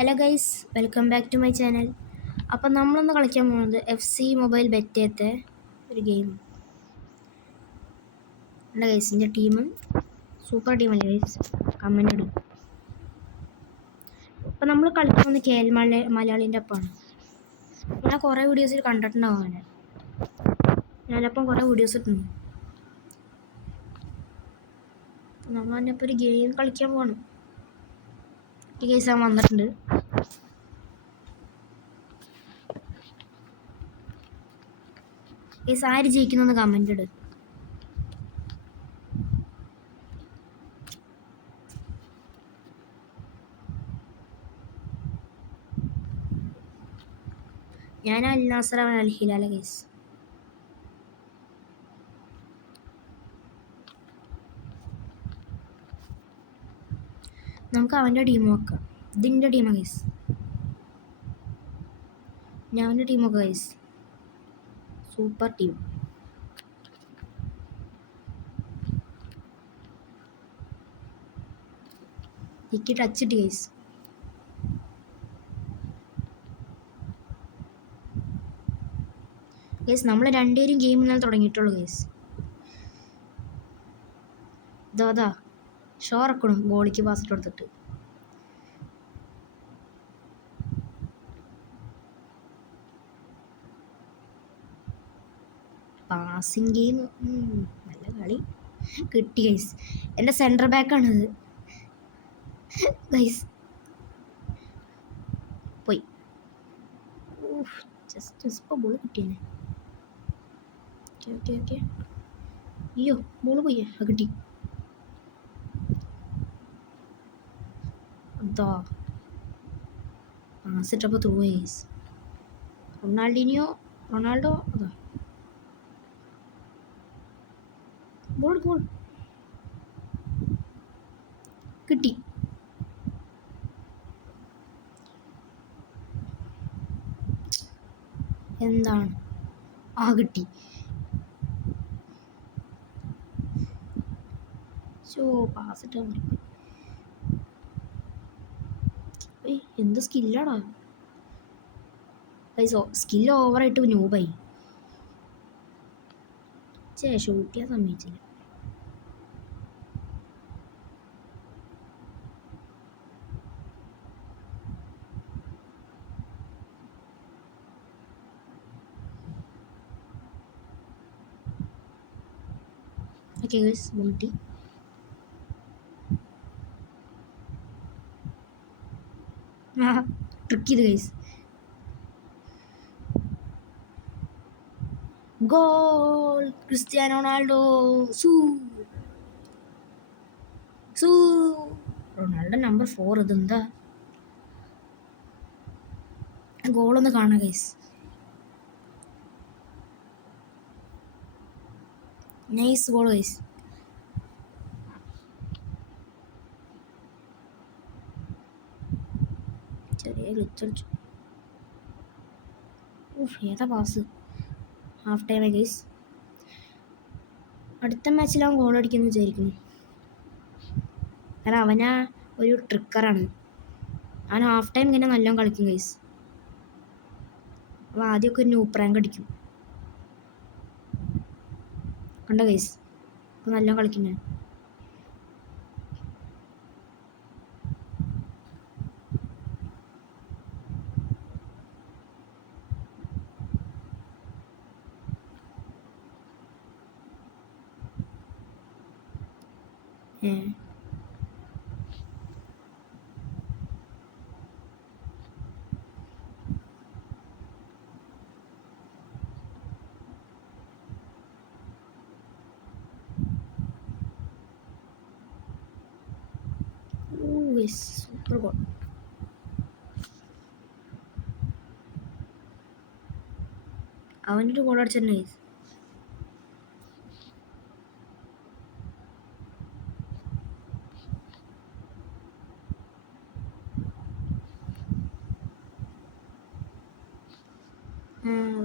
Hello guys, welcome back to my channel. അപ്പം നമ്മളൊന്ന് കളിക്കാൻ പോകുന്നത് FC മൊബൈൽ ബെറ്റത്തെ ഒരു ഗെയിം. അല്ല ഗൈസ്, എൻ്റെ ടീം സൂപ്പർ ടീമല്ലേ ഗൈസ്, കമൻ്റ് ഇടും. അപ്പം നമ്മൾ കളിക്കാൻ പോകുന്നത് KL മലയാളീൻ്റെ ഒപ്പമാണ്. ഞാൻ കുറേ വീഡിയോസിൽ കണ്ടിട്ടുണ്ടാവും ഞാനപ്പം കുറേ വീഡിയോസ് ഇട്ടുണ്ട്. നമ്മൾ തന്നെ ഇപ്പോൾ ഒരു ഗെയിം കളിക്കാൻ പോകണം. ഈ ഗൈസ് ഞാൻ വന്നിട്ടുണ്ട്. ഗൈസ് ആര് ജയിക്കുന്നൊന്ന് കമൻ്റ് ഇട്. ഞാൻ അൽ നാസർ അൽ ഹിലാൽ ഗൈസ്. നമുക്ക് അവൻ്റെ ടീം നോക്കാം. ഇതിൻ്റെ ടീമാണ് ഗൈസ്. ഞാൻ അവൻ്റെ ടീമൊക്കെ ഗൈസ് സൂപ്പർ ടീം. എനിക്ക് ടച്ച് ഇട്ട് ഗൈസ്. ഗൈസ് നമ്മൾ രണ്ടുപേരും ഗെയിം ഇന്നലെ തുടങ്ങിയിട്ടുള്ളൂ ഗൈസ്. ഇതാ ഷോറക്കണം ബോളിക്ക് പാസിട്ട് കൊടുത്തിട്ട്. പാസിങ് ഗെയിം നല്ല കളി കിട്ടി ഗൈസ്. എൻ്റെ സെൻറ്റർ ബാക്കാണത് ഗൈസ്. പോയി ജസ്റ്റ് ഇപ്പോൾ ബോൾ കിട്ടിയേ. ഓക്കെ ഓക്കെ അയ്യോ ബോൾ പോയി. കിട്ടി. അതാ പാസിട്ടപ്പോൾ ത്രൂ ഗൈസ്. റൊണാൾഡോ അതാ ബോൾ കിട്ടി. എന്താണ് കിട്ടി. പാസിട്ട് എന്ത് സ്കില്ലാടാ സ്കില്ല് ഓവറായിട്ട് ന്യൂബായി. ഷൂട്ട് ചെയ്യാൻ സമ്മതിച്ചില്ല. ഓക്കെ ഗൈസ്, ബോൾട്ടി ട്രിക്ക് ചെയ്ത് guys. Goal Cristiano Ronaldo. Ronaldo number 4. ഇതെന്താ ഗോളൊന്ന് കാണാം ഗൈസ്. Nice goal guys. ചെറിയ ഗ്ലിച്ചടിച്ചു. ഏതാ പാസ്. Half time guys. അടുത്ത മാച്ചിൽ അവൻ ഗോൾ അടിക്കുമെന്ന് വിചാരിക്കുന്നു. കാരണം അവനാ ഒരു ട്രിക്കറാണ്. അവൻ ഹാഫ് ടൈം ഇങ്ങനെ നല്ലോണം കളിക്കും ഗൈസ്. അപ്പോൾ ആദ്യമൊക്കെ ഒരു ന്യൂപ്പ് റാങ്ക് അടിക്കും. കണ്ട ഗൈസ്, അപ്പോൾ നല്ലോണം കളിക്കുന്നേ. Super goal. അവനൊരു ഗോൾ അടിച്ചിട്ടുണ്ട് ഗൈസ്.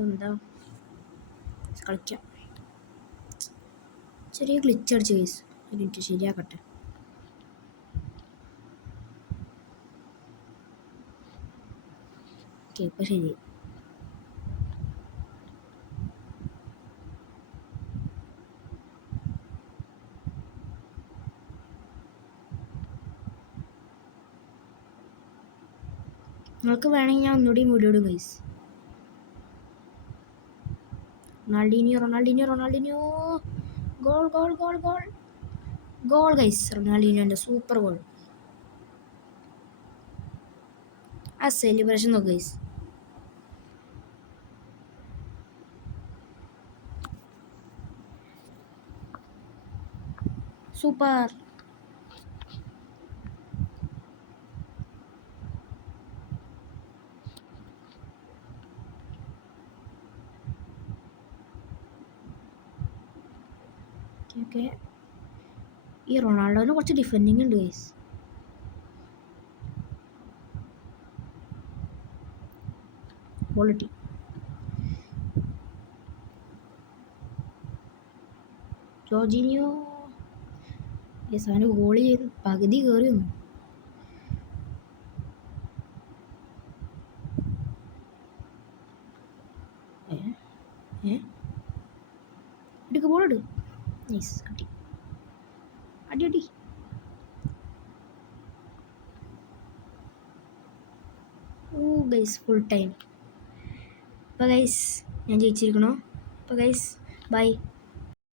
എന്താ കളിക്കാം. ചെറിയ ഗ്ലിച്ച് അടിച്ച് ഗൈസ്. ഒരു മിനിറ്റ് ശരിയാക്കട്ടെ. ഓക്കെ ഇപ്പോൾ ശരി. നിങ്ങൾക്ക് വേണമെങ്കിൽ ഞാൻ ഒന്നുകൂടി വീഡിയോ ഇടും guys. Ronaldinho goal goal goal goal goal guys. റൊണാൾഡീനിയോൻ്റെ സൂപ്പർ ഗോൾ. ആ സെലിബ്രേഷൻ നോക്ക് ഗൈസ്. സൂപ്പർ. ഓക്കെ ഈ റൊണാൾഡോന് കുറച്ച് ഡിഫെൻഡിങ് ഉണ്ട് ഗൈസ്. Quality Jorginho guys. അവന് ഗോളി പകുതി കയറി വന്നു. എടുക്ക് ബോൾ എടു. നൈസ് കിട്ടി. അടി. ഓ ഗൈസ് ഫുൾ ടൈം. അപ്പോൾ ഗൈസ് ഞാൻ ജയിച്ചിരിക്കണോ? അപ്പോൾ ഗൈസ് ബൈ.